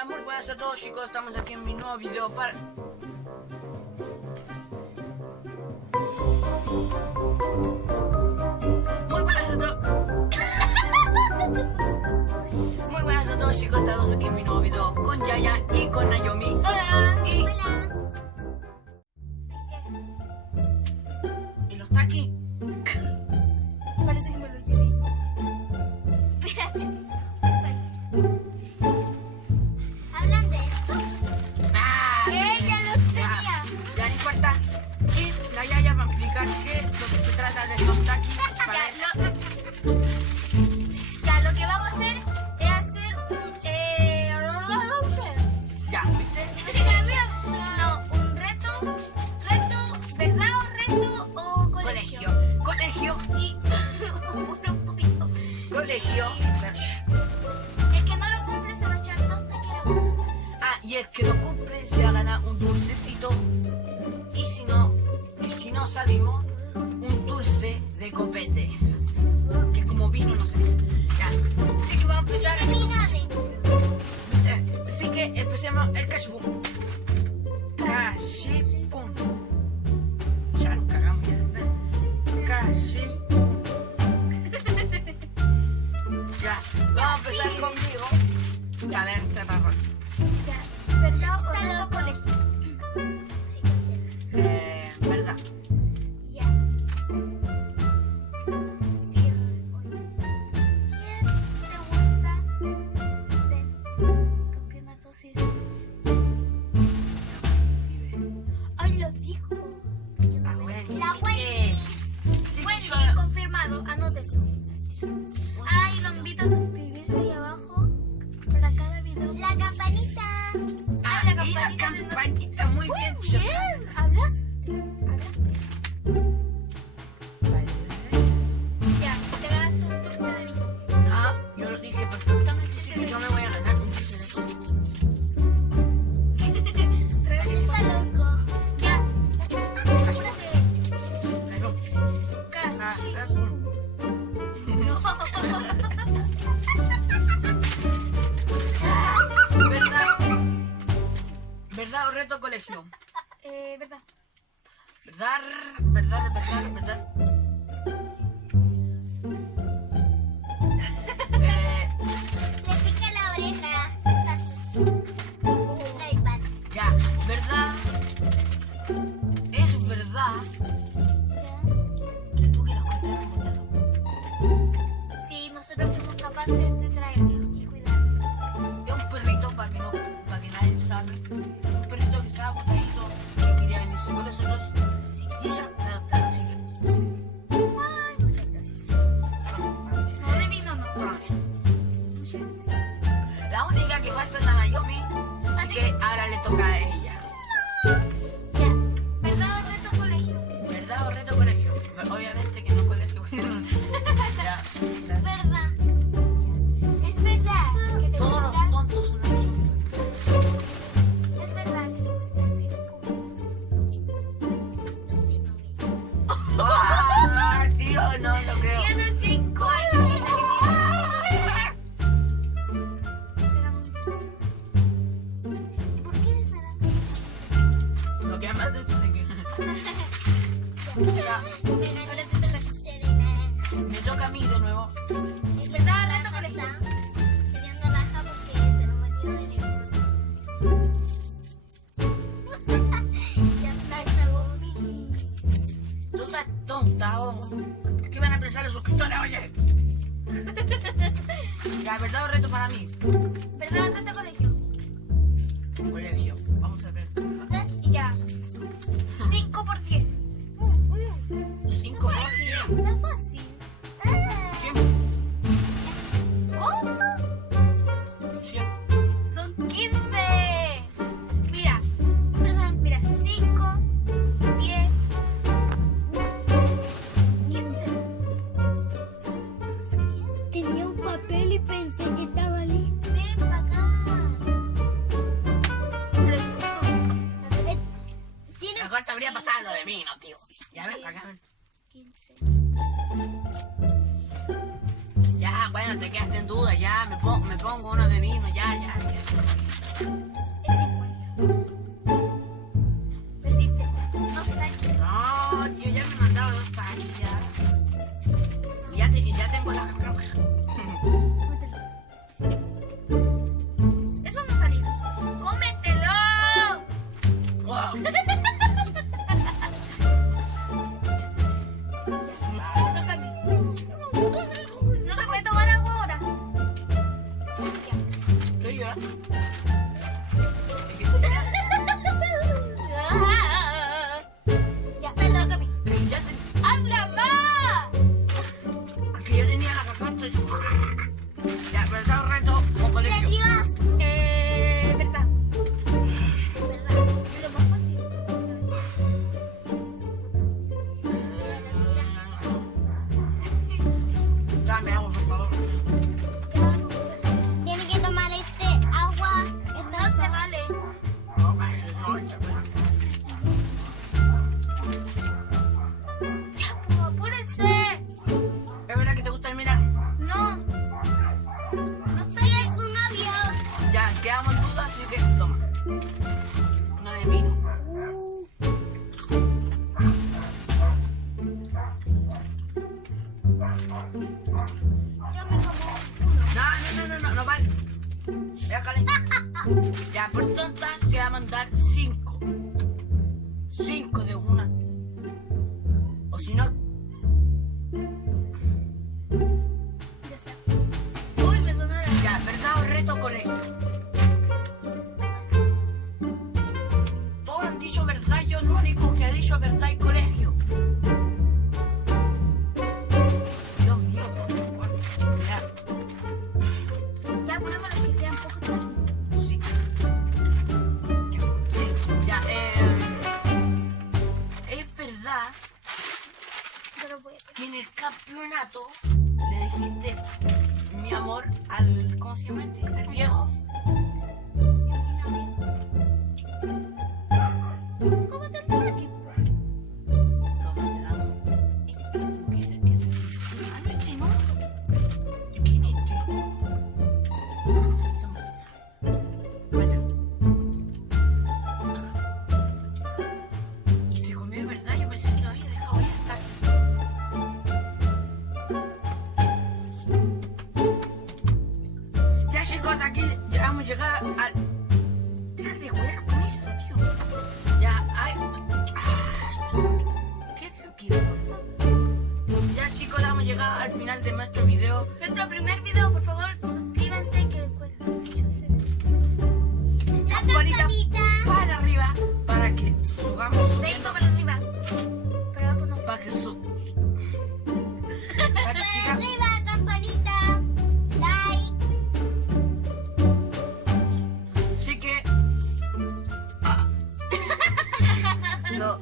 Hola, muy buenas a todos chicos, estamos aquí en mi nuevo video para... Muy buenas a todos... Muy buenas a todos chicos, estamos aquí en mi nuevo video con Yaya y con Naomi. Hola. Y... Hola. ¿Y los Taki? Parece que me lo llevé. Espérate. ¿Hablan de esto? ¡Ah! Ya lo tenía. Ya no importa. Y la Yaya va a explicar qué lo que se trata de los Takis para... Ya, lo que vamos a hacer es hacer un... Ya, ¿viste? No, un reto, ¿verdad? O reto o colegio. Colegio. Y un grupito. Colegio. El que no lo cumple se va a echar 2 taqueros. Ah, y el que lo cumple se va a ganar un dulcecito. Y si no salimos, un dulce de copete. Que como vino no se dice. Ya. Así que vamos a empezar. Así que empecemos el cachipum. Cachipum. Ya nos cagamos ya. Cachipum. Ya. Vamos a empezar conmigo. A ver, cerramos. Ya, ¿verdad o reto colegio? ¿Verdad? Ya. Sí. ¿Quién te gusta de campeonato circense? Ay, lo dijo. La Wendy. La Wendy. Sí, Wendy, yo... confirmado. Anótelo. Ay, lo invito a suscribirse ahí abajo para cada video. La campanita. Ah, Ay, y la campanita, muy bien. Muy bien. ¿Hablaste? Ya, te ganaste un dulce de mí. Ah, yo lo dije perfectamente, sí que yo me voy a ganar un dulce de eso. Está loco. Ya. Apúrate. ¿Verdad? ¿Verdad o reto colegio? ¿Verdad? ¿Verdad? Le pica la oreja. Estás el iPad. Ya, ¿verdad? ¿Es verdad que tú quieras comprar un botado? Sí, nosotros fuimos capaces de traerlo y cuidarlo. Es un perrito para que nadie sabe. Un perrito que estaba botadito, que quería venirse con nosotros. Sí. Y ella me adoptaron, así que... Ay, muchas gracias. No, de mí no. Muchas gracias. La única que falta es la Naomi, así que ahora le toca a ella. Ya. ¿Verdad o reto colegio? ¿Verdad o reto colegio? Obviamente que no colegio. Ya. ¿Verdad? Es verdad que te Todos los gusta. tontos son nosotros. Es verdad que te gusta el ¡Ah, tío! No lo creo. Tienes 5 años. Te ganó un dulce. ¿Y por qué eres naranja? Lo que más de hecho de que... Ya, Ahora te toca Serena. me toca a mí de nuevo. ¿Es verdad reto colegio? Sería naranja porque se lo manchó de negro. Ya pasa, Bomi. Tú sos tonta, oh. ¿Qué van a pensar los suscriptores, oye? Ya, ¿verdad o reto para mí? ¿Verdad reto colegio? Colegio. Vamos a ver. Y ya. 5 por 10. 5 por 10. Está fácil. 100. ¿Cómo? 100. Son 15. Mira. 5, 10, 15. Son 100. Tenía un papel y pensé que estaba listo. Ven para acá. Mejor te habría pasado lo de mí, no, tío. Ya ven, para acá, ven. 15. Ya, bueno, te te quedaste en duda, ya, me pongo uno de vino, ya. Es 50. Persiste. No, está. No, tío, ya me mandaron dos packs, ya. Ya tengo la roja. Eso no salió. ¡Cómetelo! Wow. Toca a mí. No se puede tomar agua ahora. Estoy llorando. Ya, te toca a mí. Ya te... ¡Habla más! Porque yo tenía la garganta y... Ya, verdad o reto o colegio. Verdad. Verdad. Es lo más fácil. Dame agua, por favor. Tiene que tomar agua. No se vale. ¡Apúrense! ¿Es verdad que te gusta el mirar? No. No estoy es un avión. Ya, quedamos en duda, así que toma. Una de vino. Yo me como No vale. Déjale. Ya, por tontas, te va a mandar 5. 5 de una. O si no, Ya sabes. Uy, me sonó la... ya, verdad o reto colegio. Todos han dicho verdad, yo el único que ha dicho verdad y colegio. Dios mío, por favor. Ya, Ya ponemos los que quedan poco tarde. sí. Ya, es verdad Pero voy a... que en el campeonato le dijiste mi amor al, ¿cómo se llama este? Al viejo. ¿Cómo te está aquí? ¿Cómo se llama? ¿Quién es? Ah, no, este no. ¿Quién es este? Bueno. Y se comió de verdad, yo pensé que lo había dejado ahí hasta aquí. Ya chicos, aquí ya hemos llegado al... Deja de jugar con eso, tío. Ya, ay... ¿Qué tranquilo, por favor? Ya chicos, hemos llegado al final de nuestro video. Nuestro primer video, por favor, suscríbanse que cuesta mucho hacer. La Campanita campanita. para arriba para que subamos Dedito para arriba. Para abajo no. para que para que siga. Arriba, campanita. Like. Así que no